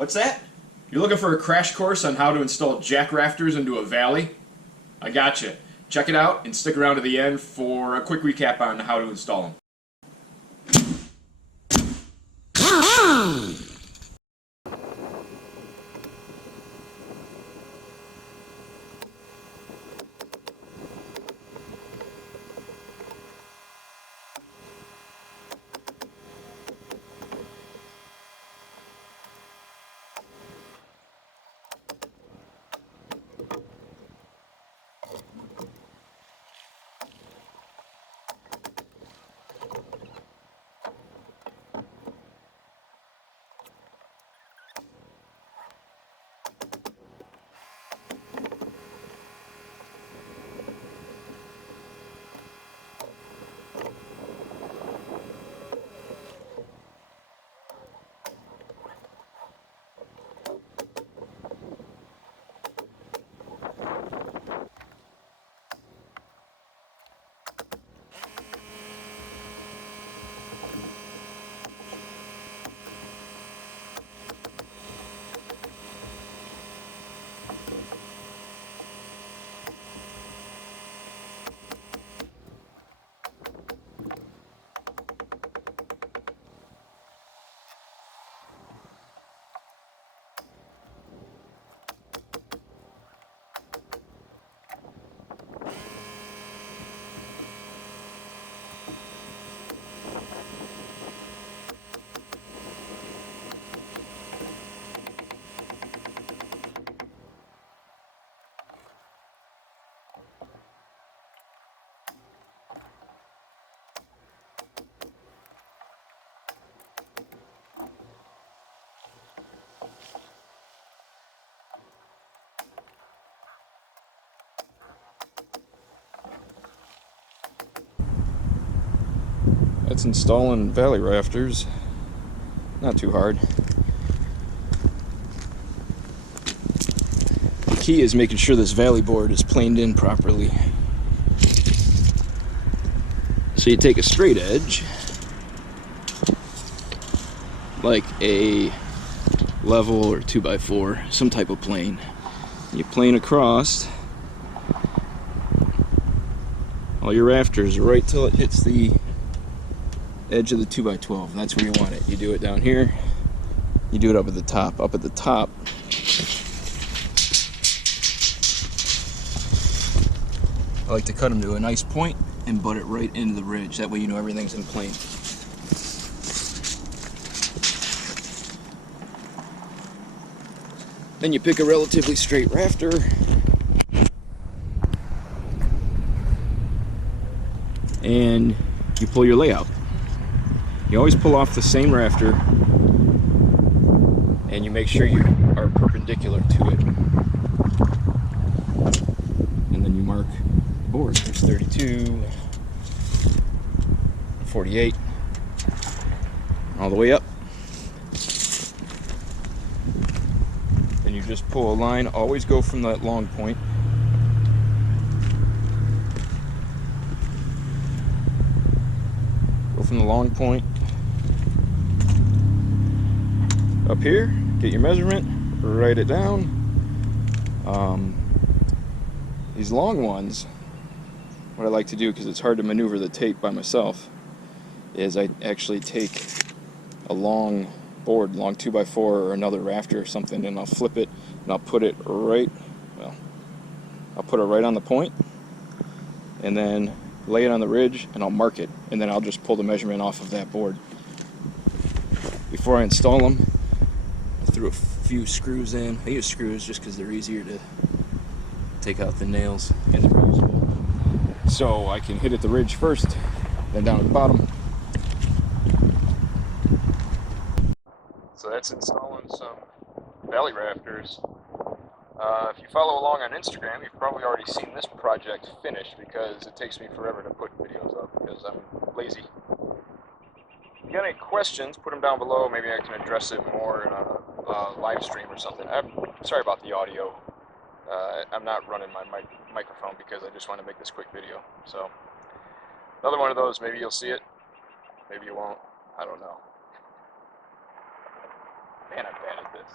What's that? You're looking for a crash course on how to install jack rafters into a valley? I gotcha. Check it out and stick around to the end for a quick recap on how to install them. That's installing valley rafters. Not too hard. The key is making sure this valley board is planed in properly. So you take a straight edge, like a level or 2x4, some type of plane. You plane across all your rafters right till it hits the edge of the 2x12. That's where you want it. You do it down here, you do it up at the top. Up at the top, I like to cut them to a nice point and butt it right into the ridge. That way you know everything's in plane. Then you pick a relatively straight rafter and you pull your layout. You always pull off the same rafter and you make sure you are perpendicular to it. And then you mark the board. There's 32, 48, all the way up. Then you just pull a line, always go from that long point. Go from the long point up here, get your measurement, write it down. These long ones, what I like to do, because it's hard to maneuver the tape by myself, is I actually take a long board, long 2x4 or another rafter or something, and I'll flip it and I'll put it right, well, I'll put it right on the point and then lay it on the ridge and I'll mark it, and then I'll just pull the measurement off of that board. Before I install them, I threw a few screws in. I use screws just because they're easier to take out the nails and they're reusable. So I can hit at the ridge first, then down at the bottom. So that's installing some valley rafters. If you follow along on Instagram, you've probably already seen this project finished because it takes me forever to put videos up because I'm lazy. If you got any questions, put them down below. Maybe I can address it more in a live stream or something. I'm sorry about the audio. I'm not running my microphone because I just want to make this quick video. So another one of those, maybe you'll see it, maybe you won't, I don't know. Man. Man, I'm bad at this.